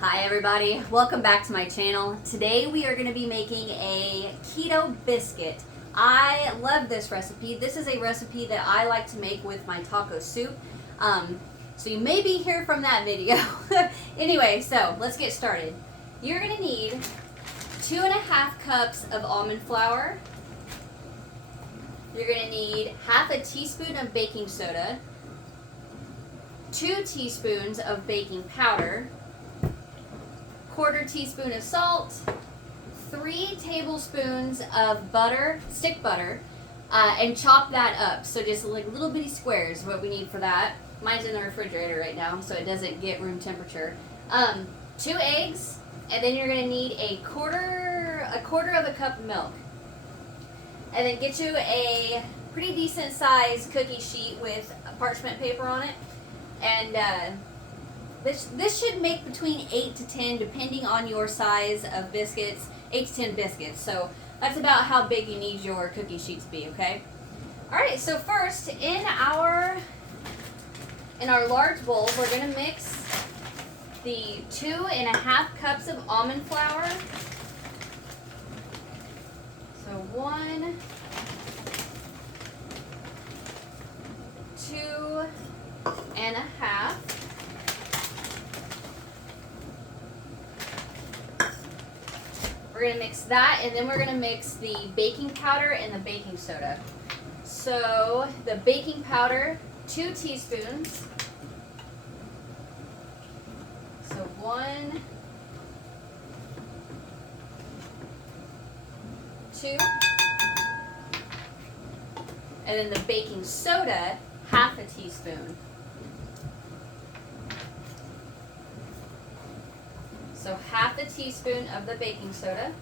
Hi everybody, welcome back to my channel. Today we are going to be making a keto biscuit. I love this recipe. This is a recipe that I like to make with my taco soup. So you may be here from that video. Anyway, so let's get started. You're going to need 2.5 cups of almond flour. You're going to need half a teaspoon of baking soda, 2 teaspoons of baking powder, 1/4 teaspoon of salt, 3 tablespoons of butter, stick butter, and chop that up. So just like little bitty squares, what we need for that. Mine's in the refrigerator right now, so it doesn't get room temperature. 2 eggs, and then you're gonna need a quarter of a cup of milk. And then get you a pretty decent sized cookie sheet with parchment paper on it. And This should make between 8 to 10, depending on your size of biscuits, 8 to 10 biscuits. So that's about how big you need your cookie sheet to be, okay? All right, so first, in our large bowl, we're gonna mix the 2.5 cups of almond flour. So 1, 2.5. We're going to mix that, and then we're going to mix the baking powder and the baking soda. So the baking powder, 2 teaspoons. So 1, 2. And then the baking soda, half a teaspoon. So half a teaspoon of the baking soda.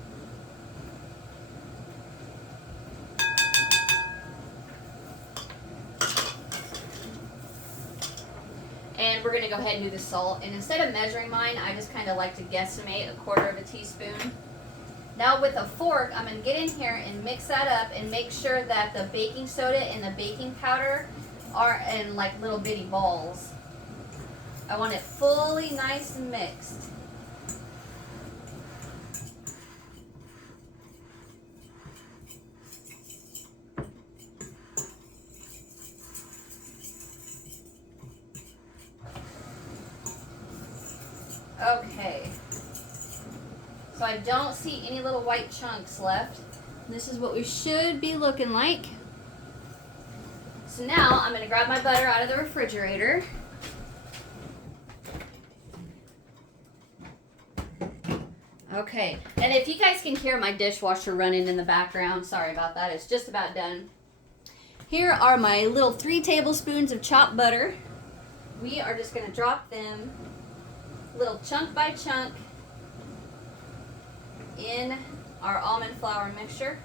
And we're going to go ahead and do the salt. And instead of measuring mine, I just kind of like to guesstimate 1/4 teaspoon. Now with a fork, I'm going to get in here and mix that up and make sure that the baking soda and the baking powder are in like little bitty balls. I want it fully nice and mixed. Okay, so I don't see any little white chunks left. This is what we should be looking like. So now I'm going to grab my butter out of the refrigerator. Okay, and if you guys can hear my dishwasher running in the background, sorry about that, it's just about done. Here are my little 3 tablespoons of chopped butter. We are just going to drop them little chunk by chunk in our almond flour mixture.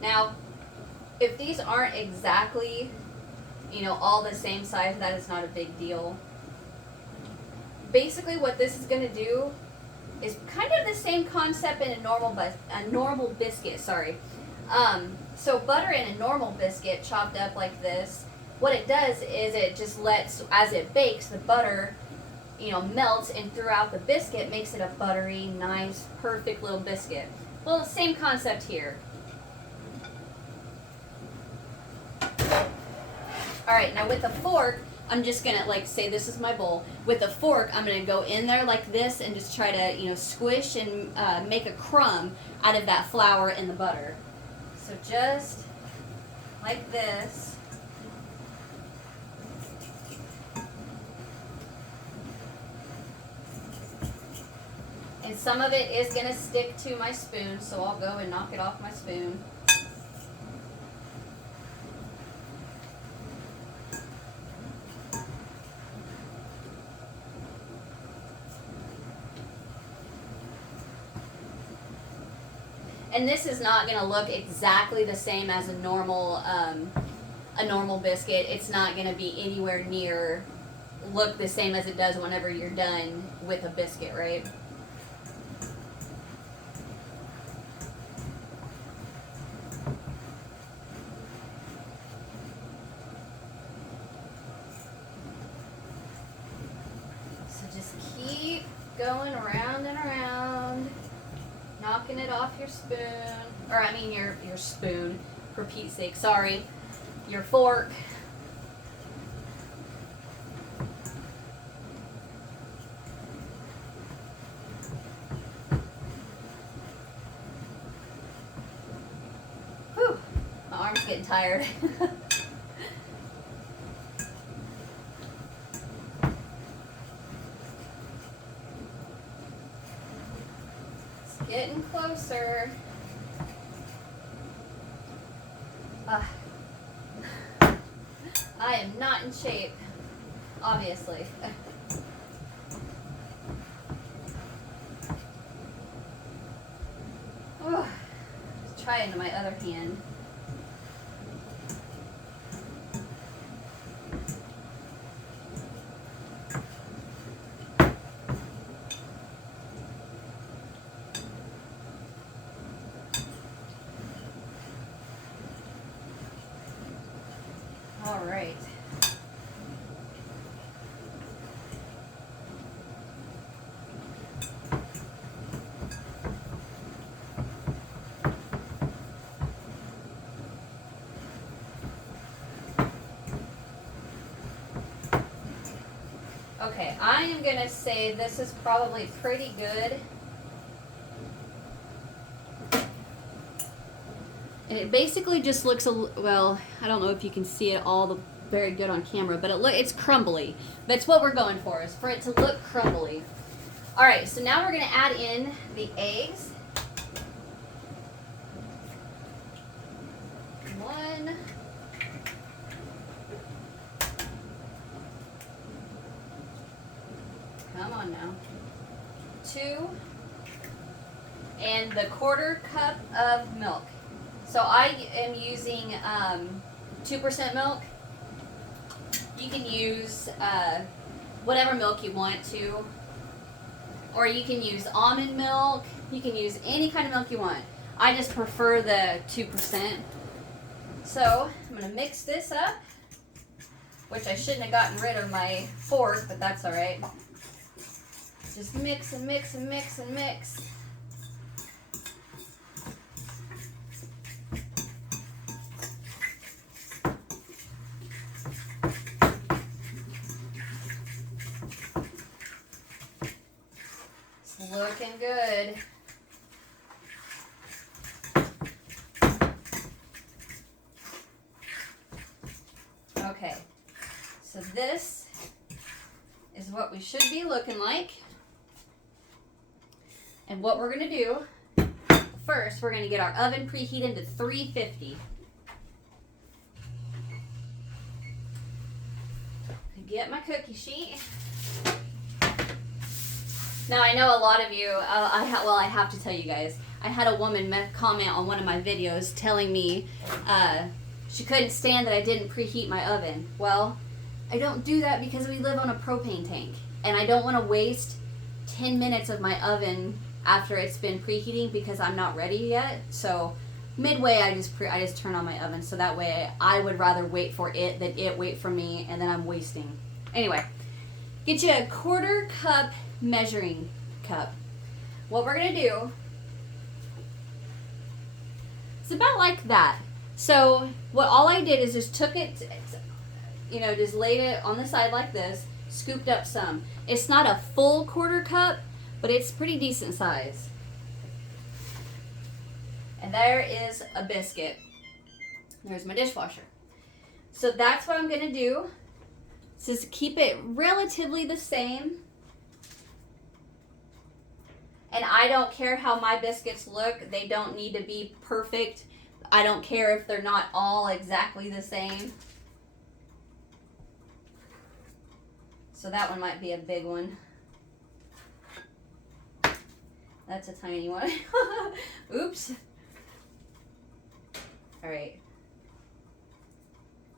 Now, if these aren't exactly, all the same size, that is not a big deal. Basically what this is going to do is kind of the same concept in a normal biscuit, sorry. So butter in a normal biscuit chopped up like this, what it does is it just lets, as it bakes, the butter, melts, and throughout the biscuit makes it a buttery, nice, perfect little biscuit. Well, same concept here. Alright, now with a fork, I'm just going to, say this is my bowl. With a fork, I'm going to go in there like this and just try to, squish and make a crumb out of that flour and the butter. So just like this. And some of it is going to stick to my spoon, so I'll go and knock it off my spoon. And this is not going to look exactly the same as a normal biscuit. It's not going to be anywhere near look the same as it does whenever you're done with a biscuit, right? going around and around, knocking it off your spoon, or I mean your spoon, for Pete's sake, sorry, your fork. Whew, my arm's getting tired. Getting closer. I am not in shape, obviously. Let's try it into my other hand. All right. Okay, I am going to say this is probably pretty good. And it basically just looks, well, I don't know if you can see it all very good on camera, but it's crumbly. That's what we're going for, is for it to look crumbly. All right, so now we're going to add in the eggs. 1. Come on now. 2. And the 1/4 cup of milk. So I am using 2% milk. You can use whatever milk you want to, or you can use almond milk. You can use any kind of milk you want. I just prefer the 2%. So I'm going to mix this up, which I shouldn't have gotten rid of my fork, but that's all right. Just mix and mix and mix and mix. Looking good. Okay, so this is what we should be looking like. And what we're going to do, first we're going to get our oven preheated to 350. Get my cookie sheet. Now, I know a lot of you, I have to tell you guys, I had a woman comment on one of my videos telling me she couldn't stand that I didn't preheat my oven. Well, I don't do that because we live on a propane tank, and I don't want to waste 10 minutes of my oven after it's been preheating because I'm not ready yet. So midway, I just turn on my oven, so that way I would rather wait for it than it wait for me, and then I'm wasting. Anyway, get you a 1/4 cup measuring cup. What we're going to do, it's about like that. So what all I did is just took it, just laid it on the side like this, scooped up some. It's not a full 1/4 cup, but it's pretty decent size. And there is a biscuit. There's my dishwasher. So that's what I'm going to do. Just keep it relatively the same. And I don't care how my biscuits look. They don't need to be perfect. I don't care if they're not all exactly the same. So that one might be a big one. That's a tiny one. Oops. All right.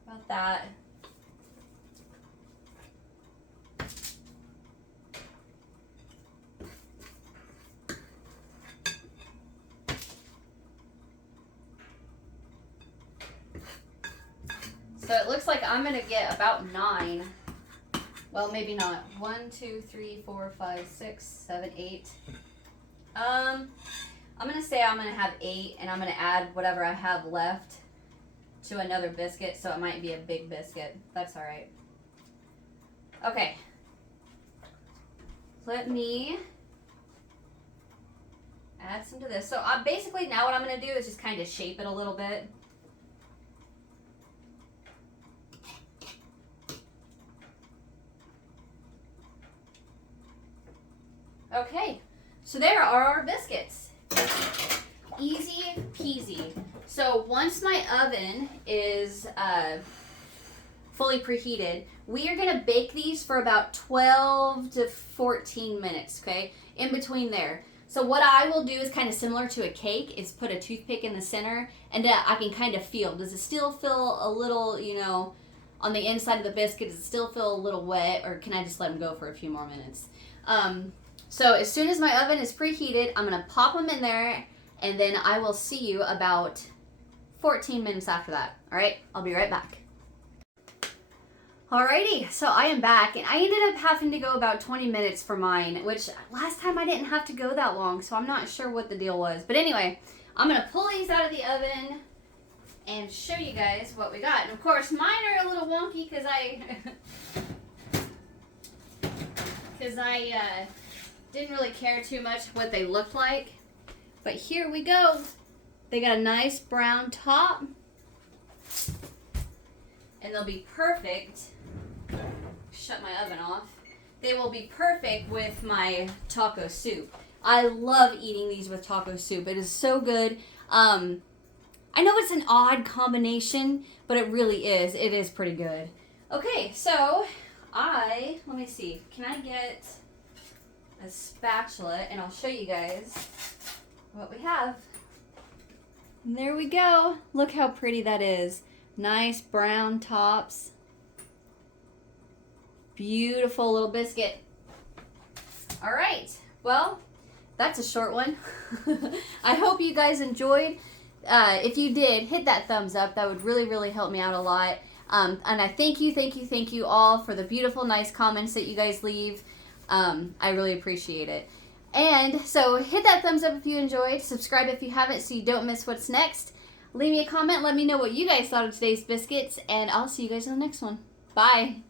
About that. So it looks like I'm going to get about 9. Well, maybe not. 1, 2, 3, 4, 5, 6, 7, 8. I'm gonna say I'm gonna have 8, and I'm gonna add whatever I have left to another biscuit, so it might be a big biscuit. That's all right. Okay. Let me add some to this. So basically now what I'm gonna do is just kind of shape it a little bit. Okay, so there are our biscuits. Easy peasy. So once my oven is fully preheated, we are gonna bake these for about 12 to 14 minutes, okay? In between there. So what I will do is kind of similar to a cake, is put a toothpick in the center, and I can kind of feel, does it still feel a little, you know, on the inside of the biscuit, does it still feel a little wet, or can I just let them go for a few more minutes? So as soon as my oven is preheated, I'm gonna pop them in there, and then I will see you about 14 minutes after that. All right, I'll be right back. Alrighty, so I am back, and I ended up having to go about 20 minutes for mine, which last time I didn't have to go that long, so I'm not sure what the deal was. But anyway, I'm gonna pull these out of the oven and show you guys what we got. And of course, mine are a little wonky because I didn't really care too much what they looked like. But here we go. They got a nice brown top, and they'll be perfect. Shut my oven off. They will be perfect with my taco soup. I love eating these with taco soup. It is so good. I know it's an odd combination, but it really is. It is pretty good. Okay, so let me see. Can I get a spatula, and I'll show you guys what we have. And there we go. Look how pretty that is. Nice brown tops. Beautiful little biscuit. All right. Well, that's a short one. I hope you guys enjoyed. If you did, hit that thumbs up. That would really, really help me out a lot. And I thank you all for the beautiful, nice comments that you guys leave. I really appreciate it. And so hit that thumbs up if you enjoyed. Subscribe if you haven't so you don't miss what's next. Leave me a comment. Let me know what you guys thought of today's biscuits. And I'll see you guys in the next one. Bye.